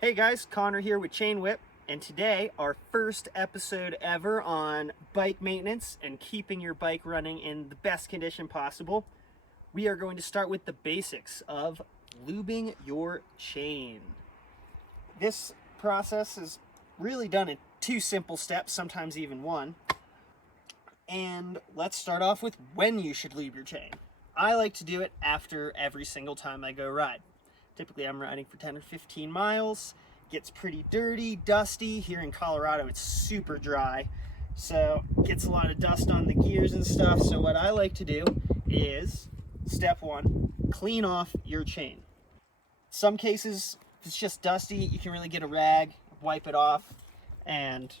Hey guys, Connor here with Chain Whip, and today our first episode ever on bike maintenance and keeping your bike running in the best condition possible. We are going to start with the basics of lubing your chain. This process is really done in 2 simple steps, sometimes even 1. And let's start off with when you should lube your chain. I like to do it after every single time I go ride. Typically I'm riding for 10 or 15 miles. Gets pretty dirty, dusty. Here in Colorado it's super dry, so gets a lot of dust on the gears and stuff. So what I like to do is, step 1, clean off your chain. Some cases, if it's just dusty, you can really get a rag, wipe it off, and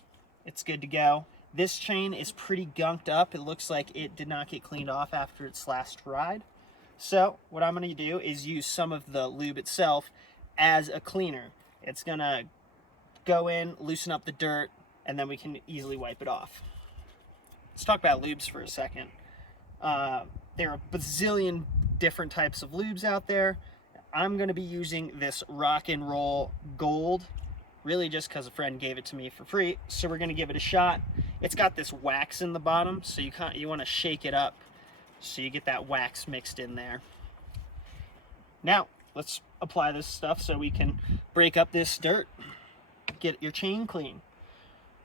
it's good to go. This chain is pretty gunked up. It looks like it did not get cleaned off after its last ride. So what I'm going to do is use some of the lube itself as a cleaner. It's going to go in, loosen up the dirt, and then we can easily wipe it off. Let's talk about lubes for a second. There are a bazillion different types of lubes out there. I'm going to be using this Rock and Roll Gold, really just because a friend gave it to me for free. So we're going to give it a shot. It's got this wax in the bottom, so you want to shake it up so you get that wax mixed in there. Now, let's apply this stuff so we can break up this dirt, get your chain clean.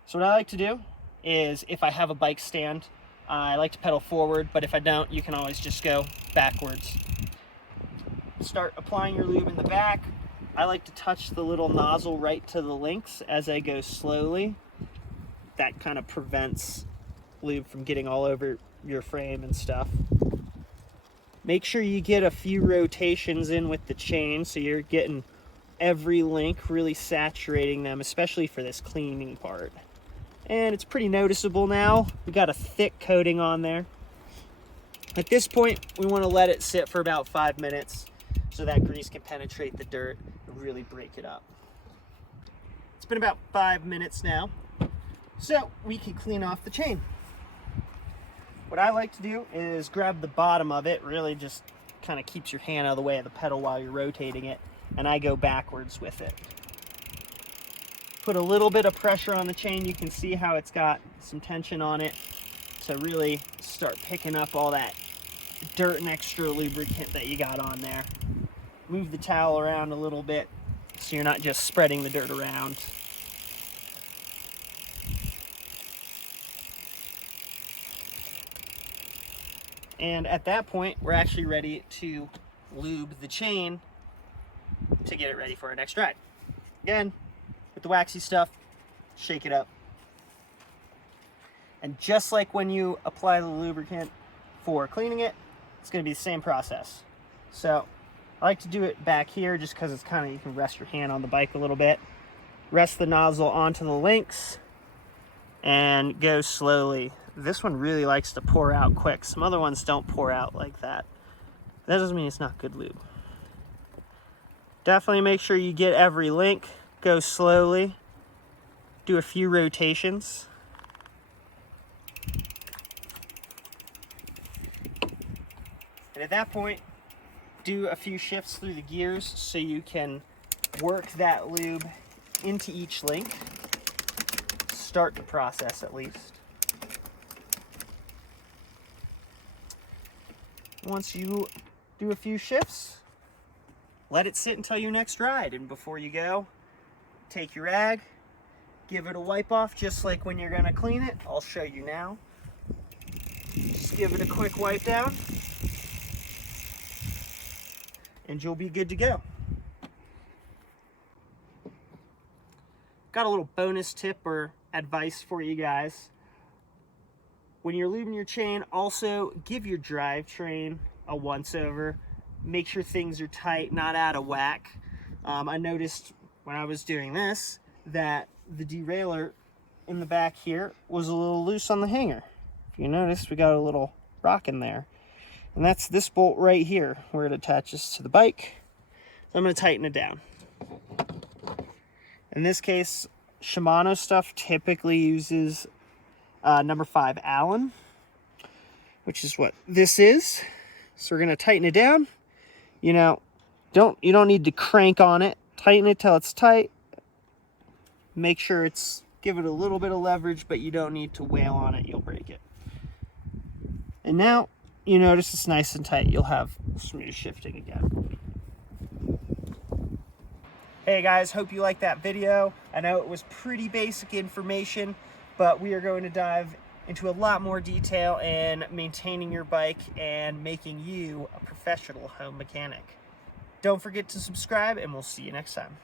So what I like to do is, if I have a bike stand, I like to pedal forward, but if I don't, you can always just go backwards. Start applying your lube in the back. I like to touch the little nozzle right to the links as I go slowly. That kind of prevents lube from getting all over your frame and stuff. Make sure you get a few rotations in with the chain so you're getting every link, really saturating them, especially for this cleaning part. And it's pretty noticeable now. We got a thick coating on there. At this point, we want to let it sit for about 5 minutes so that grease can penetrate the dirt and really break it up. It's been about 5 minutes now, so we can clean off the chain. What I like to do is grab the bottom of it, really just kind of keeps your hand out of the way of the pedal while you're rotating it, and I go backwards with it. Put a little bit of pressure on the chain. You can see how it's got some tension on it to really start picking up all that dirt and extra lubricant that you got on there. Move the towel around a little bit so you're not just spreading the dirt around. And at that point, we're actually ready to lube the chain to get it ready for our next ride. Again, with the waxy stuff, shake it up. And just like when you apply the lubricant for cleaning it, it's going to be the same process. So I like to do it back here just because it's kind of, you can rest your hand on the bike a little bit. Rest the nozzle onto the links and go slowly. This one really likes to pour out quick. Some other ones don't pour out like that. That doesn't mean it's not good lube. Definitely make sure you get every link. Go slowly. Do a few rotations. And at that point, do a few shifts through the gears so you can work that lube into each link. Start the process at least. Once you do a few shifts, let it sit until your next ride. And before you go, take your rag, give it a wipe off just like when you're gonna clean it. I'll show you now. Just give it a quick wipe down and you'll be good to go. Got a little bonus tip or advice for you guys. When you're lubing your chain, also give your drivetrain a once over. Make sure things are tight, not out of whack. I noticed when I was doing this that the derailleur in the back here was a little loose on the hanger. If you notice, we got a little rock in there. And that's this bolt right here where it attaches to the bike. So I'm going to tighten it down. In this case, Shimano stuff typically uses number 5 Allen, which is what this is. So we're going to tighten it down. You know, you don't need to crank on it. Tighten it till it's tight, Make sure give it a little bit of leverage, but you don't need to wail on it, you'll break it. And now you notice it's nice and tight. You'll have smooth shifting again. Hey guys, hope you liked that video. I know it was pretty basic information, but we are going to dive into a lot more detail in maintaining your bike and making you a professional home mechanic. Don't forget to subscribe, and we'll see you next time.